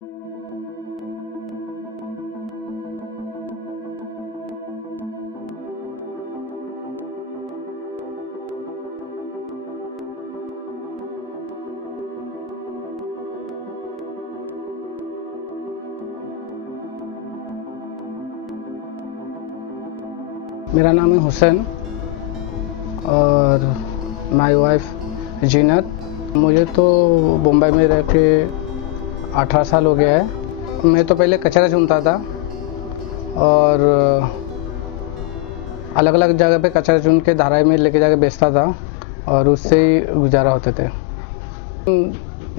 मेरा नाम है हुसैन और माय वाइफ जीनत। मुझे तो मुंबई में रह के 18 साल हो गया है। मैं तो पहले कचरा चुनता था और अलग अलग जगह पे कचरा चुन के धाराई में लेके जाके बेचता था और उससे ही गुजारा होते थे।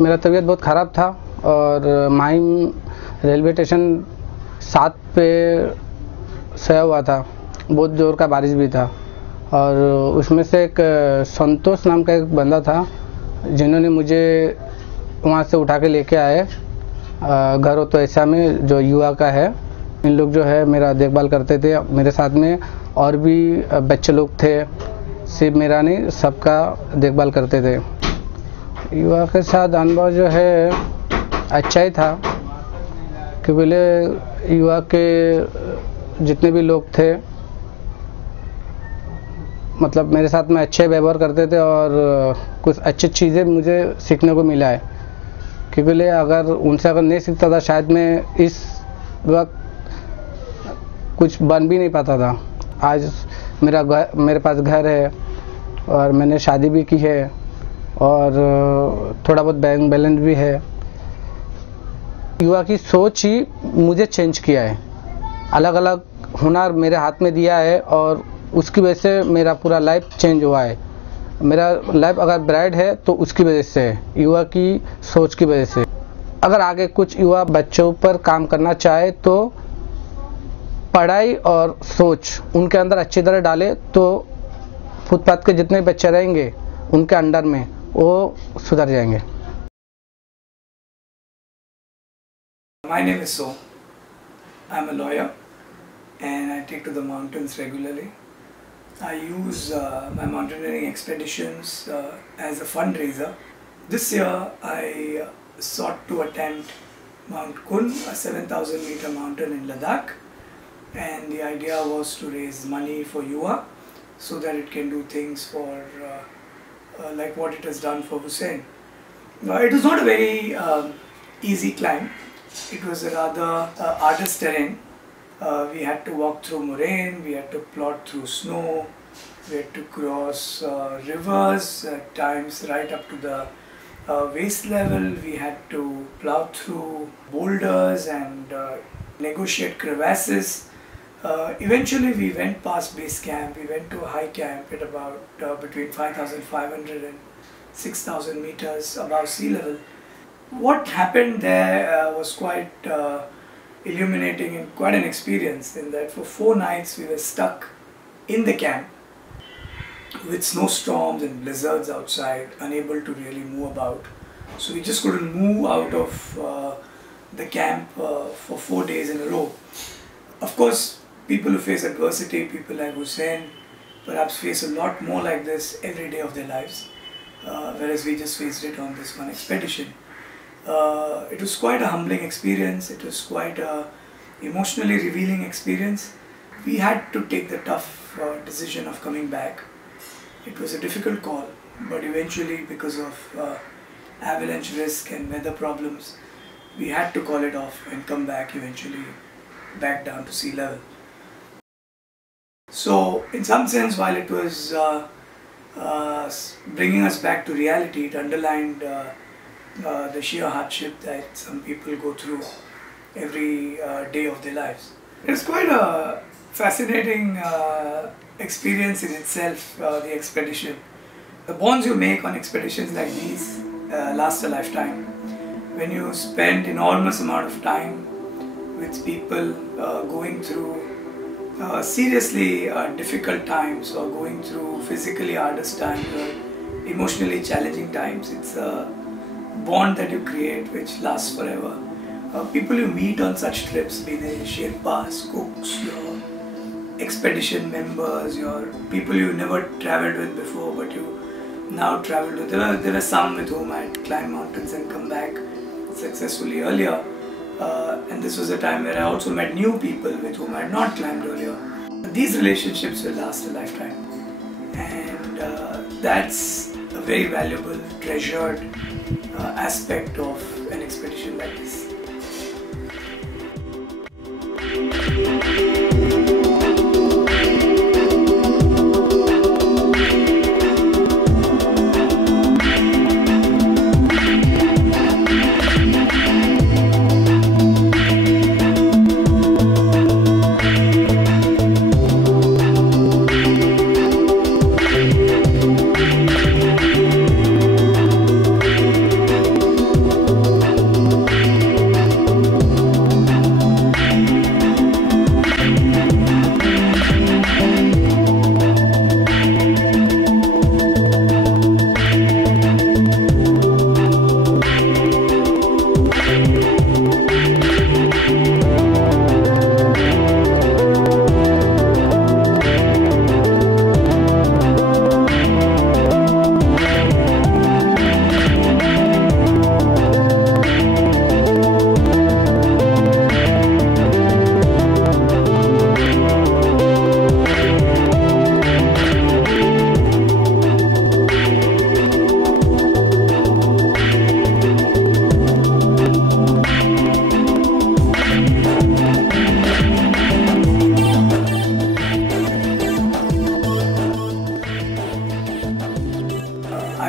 मेरा तबीयत बहुत ख़राब था और माहिम रेलवे स्टेशन 7 पे सोया हुआ था। बहुत ज़ोर का बारिश भी था और उसमें से एक संतोष नाम का एक बंदा था जिन्होंने मुझे वहाँ से उठा के लेके आए घर हो तो ऐसा में जो युवा का है। इन लोग जो है मेरा देखभाल करते थे। मेरे साथ में और भी बच्चे लोग थे, सिर्फ मेरा नहीं सबका देखभाल करते थे। युवा के साथ अनुभव जो है अच्छा ही था कि पहले युवा के जितने भी लोग थे मतलब मेरे साथ में अच्छे व्यवहार करते थे और कुछ अच्छी चीज़ें मुझे सीखने को मिला है। क्योंकि अगर उनसे अगर नहीं सीखता था शायद मैं इस वक्त कुछ बन भी नहीं पाता था। आज मेरे पास घर है और मैंने शादी भी की है और थोड़ा बहुत बैंक बैलेंस भी है। युवा की सोच ही मुझे चेंज किया है। अलग अलग हुनर मेरे हाथ में दिया है और उसकी वजह से मेरा पूरा लाइफ चेंज हुआ है। मेरा लाइफ अगर ब्राइट है तो उसकी वजह से है, युवा की सोच की वजह से। अगर आगे कुछ युवा बच्चों पर काम करना चाहे तो पढ़ाई और सोच उनके अंदर अच्छी तरह डाले तो फुटपाथ के जितने बच्चे रहेंगे उनके अंडर में वो सुधर जाएंगे। My name is So. I'm a lawyer and I take to the mountains regularly. I use my mountaineering expeditions as a fundraiser. This year I sought to attempt Mount Kun, a 7,000 meter mountain in Ladakh, and the idea was to raise money for Yuva so that it can do things for like what it has done for Hussein. It was not a very easy climb. It was a rather arduous terrain. We had to walk through moraine, we had to plod through snow, we had to cross rivers at times right up to the waist level. We had to plow through boulders and negotiate crevasses. Eventually we went past base camp. We went to a high camp at about between 5,500 and 6,000 meters above sea level. What happened there was quite illuminating and quite an experience, in that for 4 nights we were stuck in the camp with snowstorms and blizzards outside, unable to really move about. So we just couldn't move out of the camp for 4 days in a row. Of course, people who face adversity, people like Hussein, perhaps face a lot more like this every day of their lives, whereas we just faced it on this one expedition. It was quite a humbling experience. It was quite a emotionally revealing experience. We had to take the tough decision of coming back. It was a difficult call, but eventually, because of avalanche risk and weather problems, we had to call it off and come back eventually back down to sea level. So in some sense, while it was bringing us back to reality, it underlined the sheer hardship that some people go through every day of their lives. It's quite a fascinating experience in itself, the expedition. The bonds you make on expeditions like these last a lifetime. When you spend enormous amount of time with people going through seriously difficult times or going through physically hardest times or emotionally challenging times, it's a bond that you create which lasts forever. People you meet on such trips, be they Sherpas, cooks, your expedition members, your people you never travelled with before but you now travelled with. There were some with whom I had climbed mountains and come back successfully earlier, and this was a time where I also met new people with whom I had not climbed earlier. These relationships will last a lifetime, and that's a very valuable, treasured aspect of an expedition like this.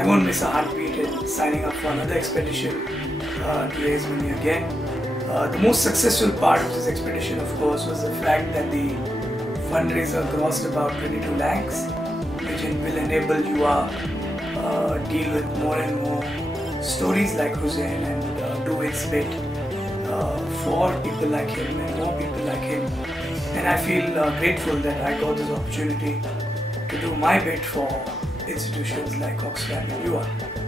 I won't miss a heartbeat in signing up for another expedition to raise money again. The most successful part of this expedition, of course, was the fact that the fundraiser grossed about 22 lakhs, which will enable UA deal with more and more stories like Hussain and do its bit for people like him and more people like him. And I feel grateful that I got this opportunity to do my bit for institutions like Oxfam and UA.